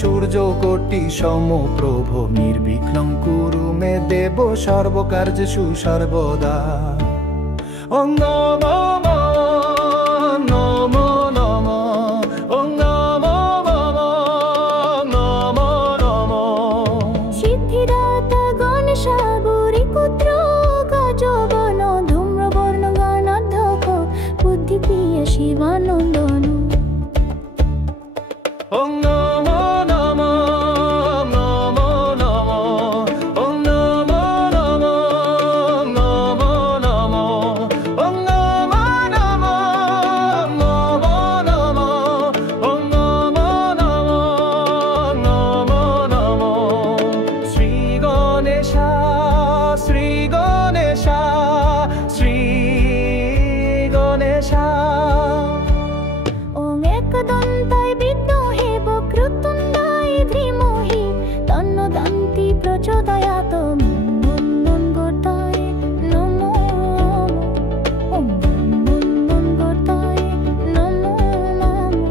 সূর্য কোটি সমপ্রভ নির্বিঘ্নং কুরু মে দেব সর্বকার্যে সুসর্বদা। ওং নমো নমো নমো ওং নমো নমো নমো। সিদ্ধিদাতা গণেশ বুড়িপুত্র গজবন ধূম্রবর্ণ গণাধ্যক্ষ বুদ্ধিপ্রিয় শিবানন্দন। ওং নমো নমো নমো নমো ওং নমো নমো নমো নমো ওং নমো নমো নমো নমো ওং নমো নমো নমো নমো। শ্রী গণেশা শ্রী গণেশা শ্রী গণেশা। ওং একদন্তায় বিদ্মহে বক্রতুণ্ডায় ধীমহি তন্নো দন্তি প্রচোদয়াৎ। মঙ্গলগোত্রায় নমো ওং মঙ্গলগোত্রায় নমো নমো।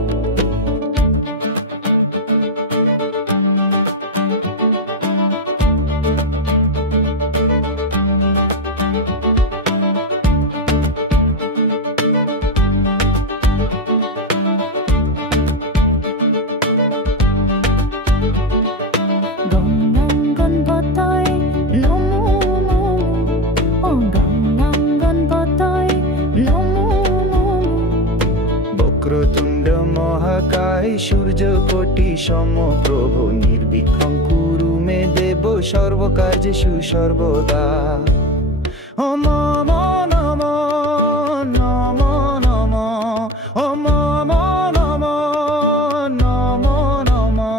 গঙ্গাঙ্গনপতয়ে নমো নমো ওং গঙ্গাঙ্গনপতয়ে নমো নমো। বক্রতুণ্ড মহাকায় সূর্য কোটি সমপ্রভ নির্বিঘ্নং কুরু মে দেব সর্বকার্যে সুসর্বদা। ওম নমো নমো নমো নমো ওম নমো নমো নমো নমো।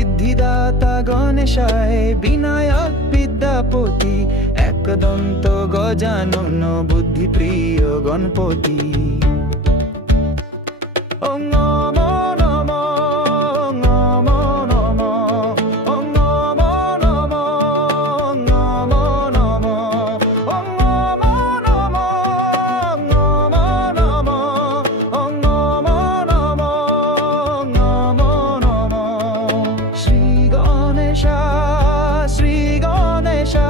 ঋদ্ধিদাতা গণেশায় বিনায়ক বিদ্যাপতি একদন্ত গজানন বুদ্ধিপ্রিয় গণপতি। ওং নমো নমো নমো নমো ওং নমো নমো নমো নমো ওং নমো নমো নমো নমো ওং নমো নমো নমো নমো। শ্রী গণেশা শ্রী গণেশা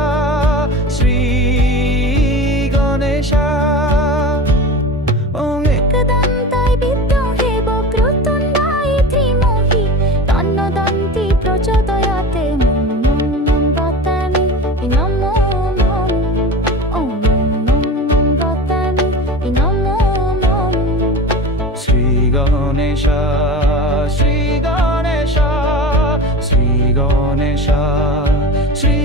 শ্রী গণেশা। ওং একদন্তায় বিদ্মহে বক্রতুণ্ডায় ধীমহি তন্নো দন্তি প্রচোদয়াৎ। মঙ্গলগোত্রায় নমো নমো ওং মঙ্গলগোত্রায় নমো নমো। শ্রী গণেশা শ্রী গণেশা শ্রী গণেশা শ্রী